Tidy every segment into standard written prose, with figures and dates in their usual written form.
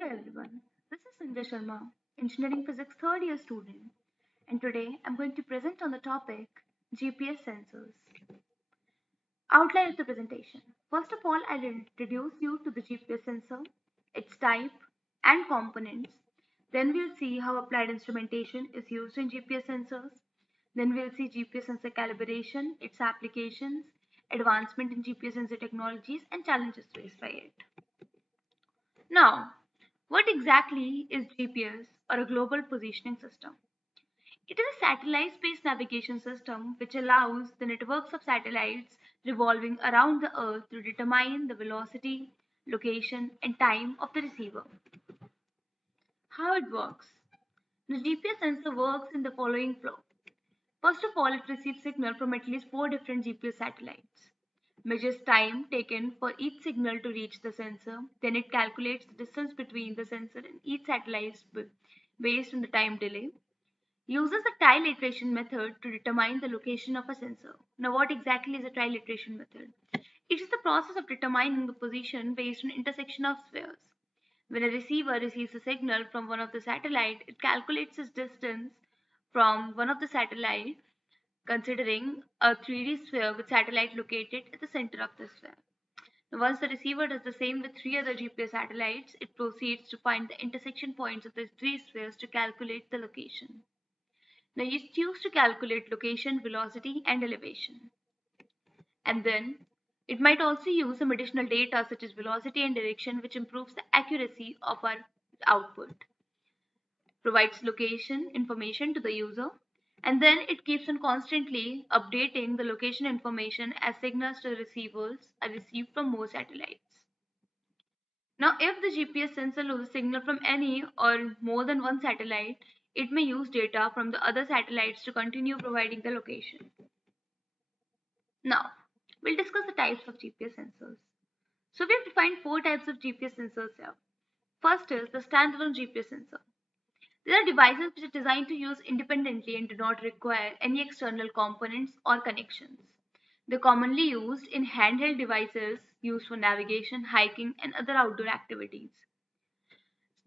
Hello everyone, this is Sinja Sharma, Engineering Physics third year student, and today I'm going to present on the topic GPS sensors. Outline of the presentation. First of all, I'll introduce you to the GPS sensor, its type and components. Then we'll see how applied instrumentation is used in GPS sensors. Then we'll see GPS sensor calibration, its applications, advancement in GPS sensor technologies, and challenges faced by it. Now, what exactly is GPS or a global positioning system? It is a satellite based navigation system which allows the networks of satellites revolving around the Earth to determine the velocity, location, and time of the receiver. How it works? The GPS sensor works in the following flow. First of all, it receives signal from at least 4 different GPS satellites, measures time taken for each signal to reach the sensor, then it calculates the distance between the sensor and each satellite based on the time delay, uses the trilateration method to determine the location of a sensor. Now, what exactly is a trilateration method? It is the process of determining the position based on intersection of spheres. When a receiver receives a signal from one of the satellites, it calculates its distance from one of the satellites considering a 3D sphere with satellite located at the center of the sphere. Now, once the receiver does the same with 3 other GPS satellites, it proceeds to find the intersection points of the 3 spheres to calculate the location. Now you choose to calculate location, velocity, and elevation. And then it might also use some additional data such as velocity and direction, which improves the accuracy of our output, provides location information to the user, and then it keeps on constantly updating the location information as signals to receivers are received from more satellites. Now, if the GPS sensor loses signal from any or more than one satellite, it may use data from the other satellites to continue providing the location. Now, we'll discuss the types of GPS sensors. So, we have defined 4 types of GPS sensors here. First is the standalone GPS sensor. These are devices which are designed to use independently and do not require any external components or connections. They're commonly used in handheld devices used for navigation, hiking, and other outdoor activities.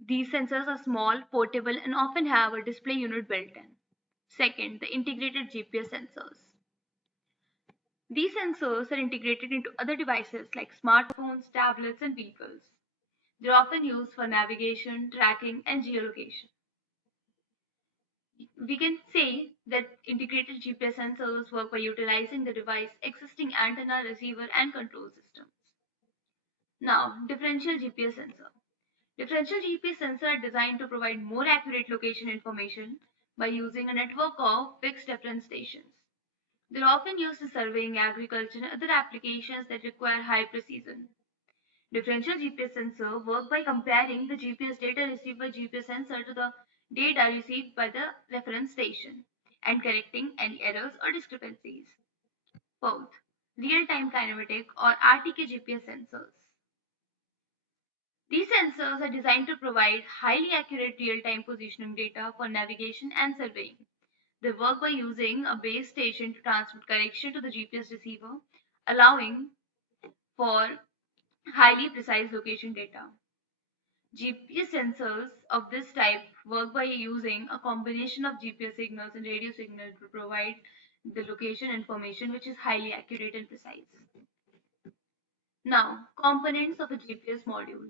These sensors are small, portable, and often have a display unit built in. Second, the integrated GPS sensors. These sensors are integrated into other devices like smartphones, tablets, and vehicles. They're often used for navigation, tracking, and geolocation. We can say that integrated GPS sensors work by utilizing the device's existing antenna, receiver, and control systems. Now, differential GPS sensor. Differential GPS sensors are designed to provide more accurate location information by using a network of fixed reference stations. They're often used in surveying, agriculture, and other applications that require high precision. Differential GPS sensor work by comparing the GPS data received by GPS sensor to the data received by the reference station and correcting any errors or discrepancies. Fourth, real-time kinematic or RTK GPS sensors. These sensors are designed to provide highly accurate real-time positioning data for navigation and surveying. They work by using a base station to transmit correction to the GPS receiver, allowing for highly precise location data. GPS sensors of this type work by using a combination of GPS signals and radio signals to provide the location information which is highly accurate and precise. Now, components of a GPS module.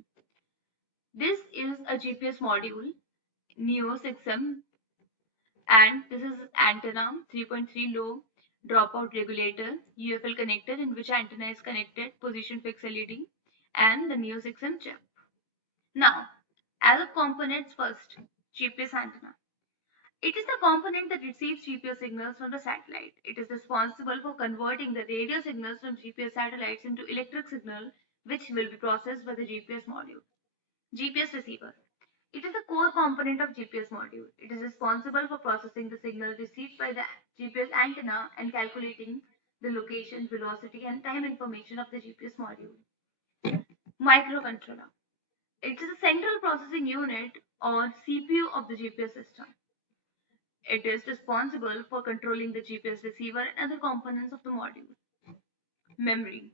This is a GPS module, Neo 6M, and this is antenna 3.3 low dropout regulator, UFL connector in which antenna is connected, position fixed LED, and the Neo 6M chip. Now, as of components first, GPS antenna. It is the component that receives GPS signals from the satellite. It is responsible for converting the radio signals from GPS satellites into electric signal, which will be processed by the GPS module. GPS receiver. It is the core component of GPS module. It is responsible for processing the signal received by the GPS antenna and calculating the location, velocity, and time information of the GPS module. Microcontroller. It is a central processing unit or CPU of the GPS system. It is responsible for controlling the GPS receiver and other components of the module. Memory.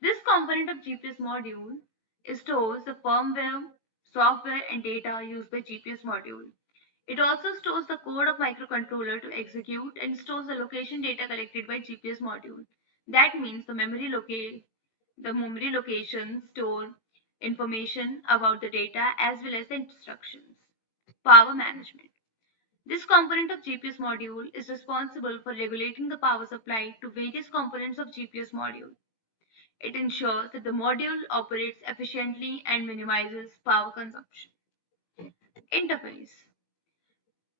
This component of GPS module stores the firmware, software and data used by GPS module. It also stores the code of microcontroller to execute and stores the location data collected by GPS module. That means the memory location store information about the data as well as the instructions. Power management. This component of GPS module is responsible for regulating the power supply to various components of GPS module. It ensures that the module operates efficiently and minimizes power consumption. Interface.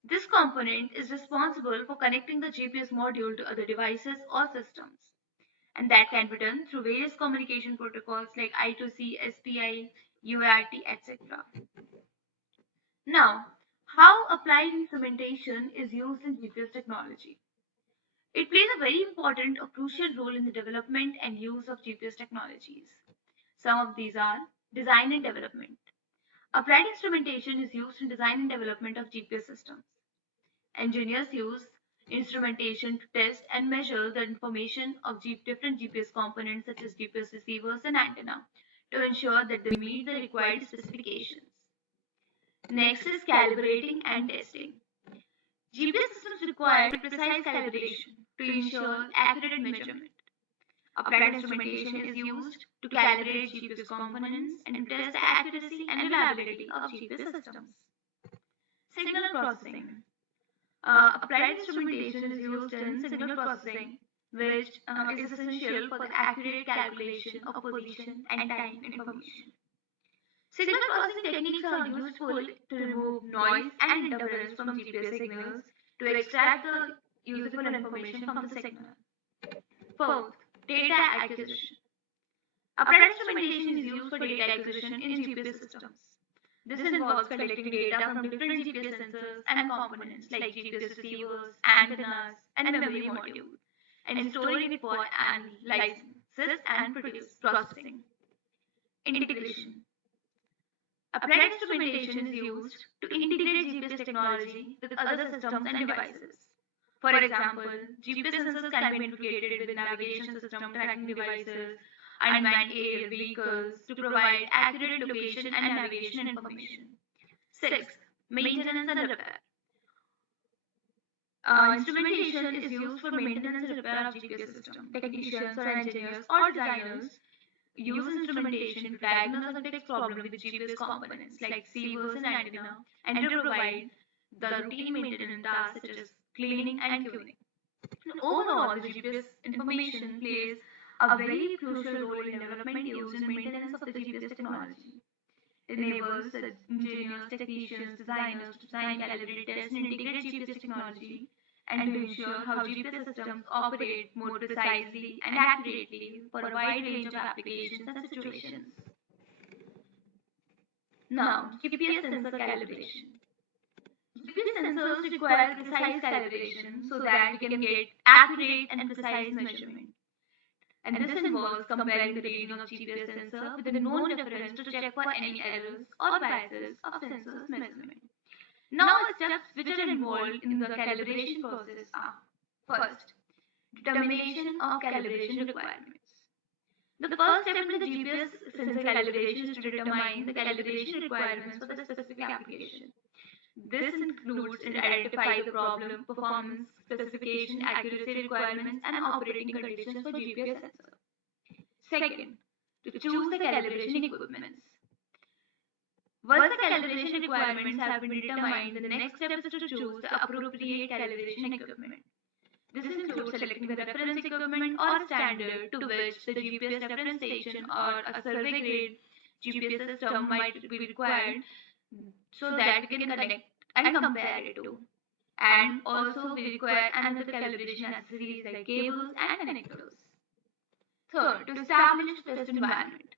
This component is responsible for connecting the GPS module to other devices or systems, and that can be done through various communication protocols like I2C, SPI, UART, etc. Now, how applied instrumentation is used in GPS technology? It plays a very important or crucial role in the development and use of GPS technologies. Some of these are design and development. Applied instrumentation is used in design and development of GPS systems. Engineers use instrumentation to test and measure the information of different GPS components such as GPS receivers and antenna to ensure that they meet the required specifications. Next is calibrating and testing. GPS systems require precise calibration to ensure accurate measurement. Applied instrumentation is used to calibrate GPS components and to test the accuracy and reliability of GPS systems. Signal processing. Applied instrumentation is used in signal processing, which is essential for the accurate calculation of position and time information. Signal processing techniques are useful to remove noise and interference from GPS signals to extract the useful information from the signal. Fourth, data acquisition. Applied instrumentation is used for data acquisition in GPS systems. This involves collecting data from different GPS sensors and components like GPS receivers, antennas, and memory module, and storing it for analysis and processing. Integration. Applied instrumentation is used to integrate GPS technology with other systems and devices. For example, GPS sensors can be integrated with navigation system tracking devices, unmanned aerial vehicles to provide accurate location and navigation information. Sixth, maintenance and repair. Instrumentation is used for maintenance and repair of GPS system. Technicians or engineers or designers use instrumentation to diagnose and fix problems with GPS components like receivers and antenna and to provide the routine maintenance tasks such as cleaning and tuning. Overall, the GPS information plays a very crucial role in development, use, and maintenance of the GPS technology. It enables engineers, technicians, designers to design, calibrate, test, and integrate GPS technology and to ensure how GPS systems operate more precisely and accurately for a wide range of applications and situations. Now, GPS sensor calibration. GPS sensors require precise calibration so that we can get accurate and precise measurement. And this involves comparing the reading of GPS sensor with a known reference to check for any errors or biases of sensor's measurement. Now, steps which are involved in the calibration process are: first, determination of calibration requirements. The first step in the GPS sensor calibration is to determine the calibration requirements for the specific application. This includes to identify the problem, performance, specification, accuracy requirements, and operating conditions for GPS sensor. Second, to choose the calibration equipments. Once the calibration requirements have been determined, the next step is to choose the appropriate calibration equipment. This includes selecting the reference equipment or standard to which the GPS reference station or a survey grade GPS system might be required so that we can connect and compare it to. And also we require another calibration accessories like cables and connectors. Third, to establish test environment.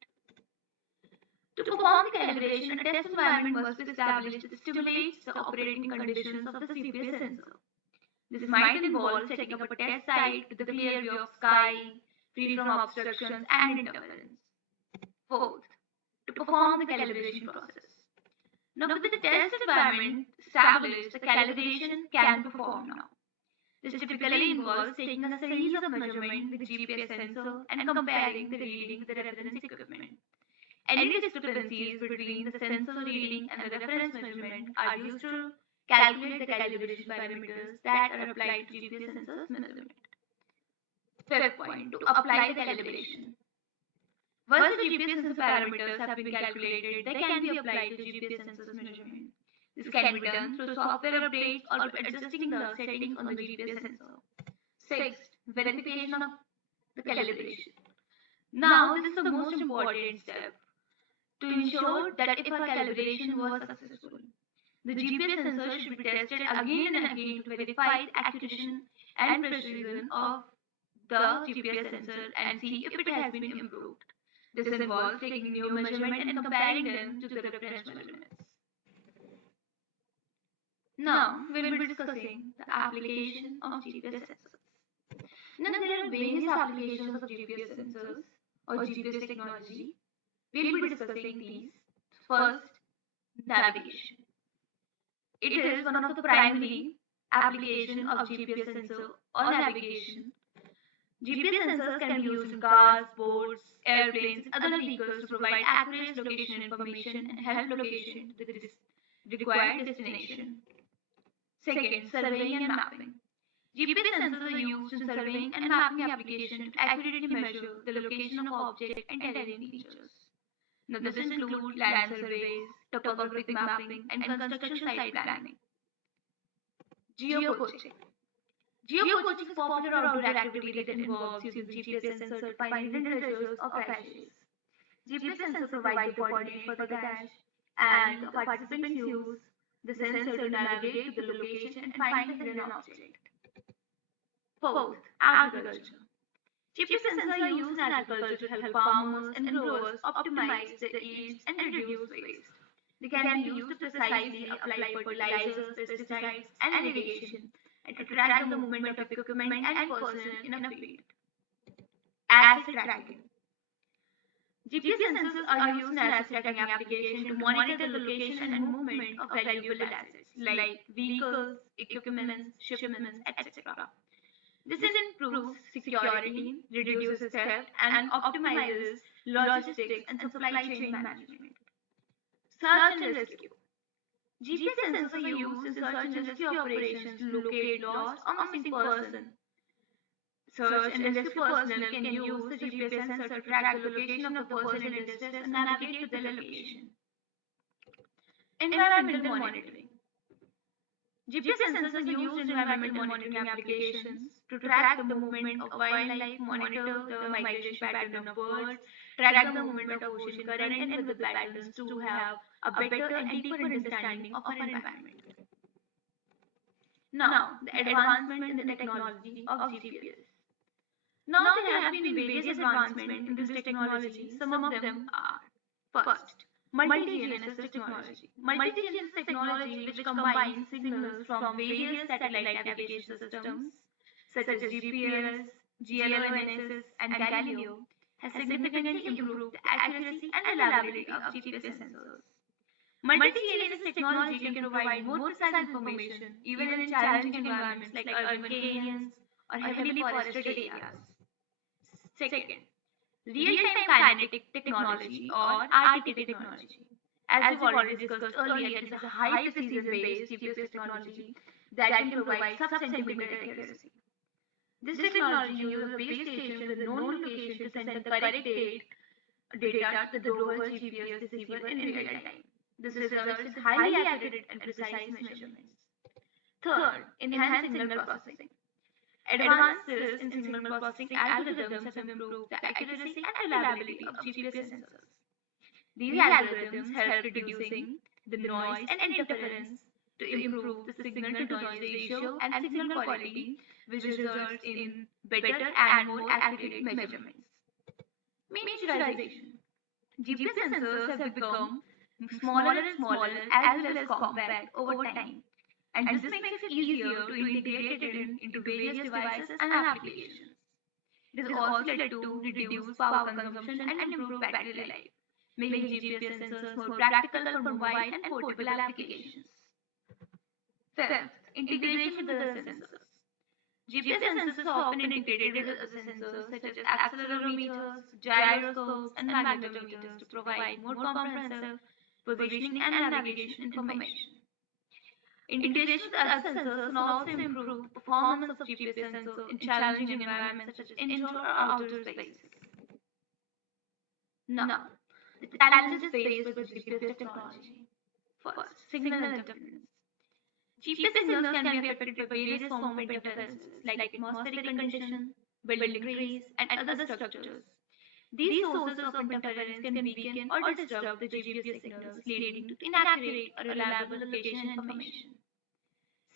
To perform the calibration, a test environment must be established that stimulates the operating conditions of the GPS sensor. This might involve setting up a test site with a clear view of sky, free from obstructions and interference. Fourth, to perform the calibration process. Now, with the test environment established, the calibration can be performed now. This typically involves taking a series of measurements with the GPS sensor and comparing the reading with the reference equipment. Any discrepancies between the sensor reading and the reference measurement are used to calculate the calibration parameters that are applied to GPS sensors measurement. Fifth point, to apply the calibration. Once the GPS sensor parameters have been calculated, they can be applied to GPS sensors measurement. This can be done through software updates or adjusting the setting on the GPS sensor. Sixth, verification of the calibration. Now, this is the most important step to ensure that if a calibration was successful. The GPS sensor should be tested again and again to verify the accuracy and precision of the GPS sensor and see if it has been improved. This involves taking new measurements and comparing them to the reference measurements. Now, we will be discussing the application of GPS sensors. Now, there are various applications of GPS sensors or GPS technology. We will be discussing these. First, navigation. It is one of the primary applications of GPS sensor or navigation. GPS sensors can be used in cars, boats, airplanes, and other vehicles to provide accurate location information and help location to the required destination. Second, surveying and mapping. GPS sensors are used in surveying and mapping applications to accurately measure the location of objects and terrain features. Now, this includes land surveys, topographic mapping, and construction site planning. Geocoaching. Geocoaching is a popular outdoor activity that involves using GPS sensors to find hidden treasures or caches. GPS sensors provide the coordinates for the cache, and the participants use the sensor to navigate to the location and find the hidden object. Fourth, agriculture. GPS sensors are used in agriculture to help farmers and growers optimize their yields and reduce waste. They can be used to precisely apply fertilizers, pesticides, and irrigation, and to track the movement of equipment and personnel in a field. Asset tracking. GPS sensors are used in asset tracking application to monitor the location and movement of valuable assets like vehicles, equipment, shipments, etc. This improves security, reduces theft, and optimizes logistics and supply chain management. Search and rescue. GPS sensors are used in search and rescue operations to locate lost or missing person. Search and rescue personnel can use the GPS sensor to track the location of the person in distress and navigate to the location. Environmental monitoring. GPS sensors are used in environmental monitoring applications to track the movement of wildlife, monitor the migration pattern of birds, track the movement of ocean current and weather patterns to have a better and deeper understanding of our environment. Now, the advancement in the technology of GPS. Now, there have been various advancements in this technology. Some of them are: first, multi-GNSS technology. Multi-GNSS technology which combines signals from various satellite navigation systems such as GPS, GLONSS, and Galileo has significantly improved the accuracy and reliability of GPS sensors. Multi-GNSS technology can provide more precise information even in challenging environments like urban canyons or heavily forested areas. Second, real-time kinetic technology or RTK technology. As we've already discussed earlier, it is a high-precision-based GPS technology that can provide sub-centimeter accuracy. This technology uses a base station with a known location to send the correct data to the rover GPS receiver in real time. This results in highly accurate and precise measurements. Third, enhanced signal processing. Advances in signal processing algorithms have improved the accuracy and reliability of GPS sensors. These algorithms help reducing the noise and interference to improve the signal-to-noise ratio and signal quality, which results in better and more accurate measurements. Miniaturization. GPS sensors have become smaller and smaller as well as compact over time, and this makes it easier to integrate it into various devices and applications. It has also led to reduce power consumption and improve battery life, making GPS sensors more practical for mobile and portable applications. Fifth, integration with other sensors. GPS sensors are often integrated with other sensors such as accelerometers, gyroscopes, and magnetometers to provide more comprehensive positioning and navigation information. Integration with other sensors can also improve the performance of GPS sensor in challenging environments such as indoor or outdoor spaces. Now, the challenges faced with GPS technology. First, signal interference. GPS signals can be affected by various forms of interferences like atmospheric conditions, building trees, and other structures. These sources of interference can weaken or disrupt the GPS signals, leading to inaccurate or reliable location information.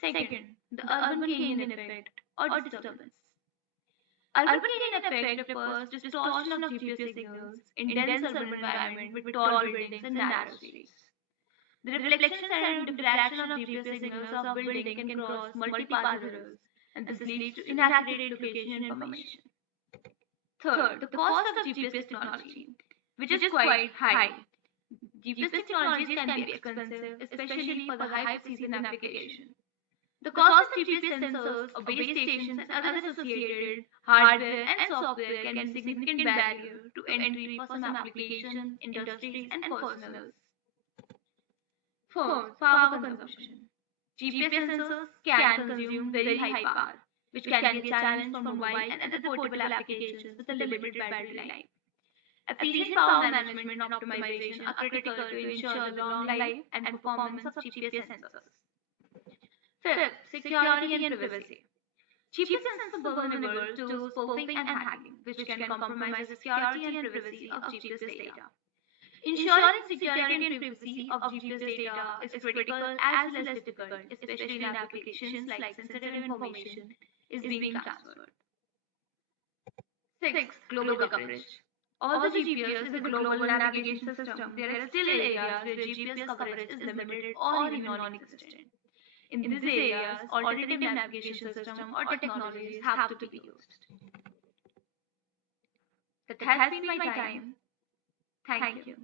Second, the urban canyon effect or disturbance. Urban canyon effect refers to distortion of GPS signals in dense urban environment with tall buildings and narrow streets. The reflection and diffraction of GPS signals of building can cross multiple roads, and this leads to inaccurate location information. Third, the cost of GPS technology, which is quite high. GPS technologies can be expensive, especially for the high precision application. The cost of GPS sensors, base stations, and other associated hardware and software can be a significant barrier to entry for some applications, industries, and personals. Fourth, power consumption. GPS sensors can consume very high power, which can be a challenge for mobile and other portable applications with a limited battery life. Efficient power management and optimization are critical to ensure the long life and performance of GPS sensors. Fifth, security and privacy. GPS sensors are vulnerable to spoofing and hacking, which can compromise the security and privacy of GPS data. Ensuring security and privacy of GPS data is critical as well as difficult, especially in applications like sensitive information is being transferred. Sixth, global coverage. Although GPS is a global navigation system, there are still areas where GPS coverage is limited or even non-existent. In these areas, alternative navigation systems or technologies have to be used. That has been my time. Thank you.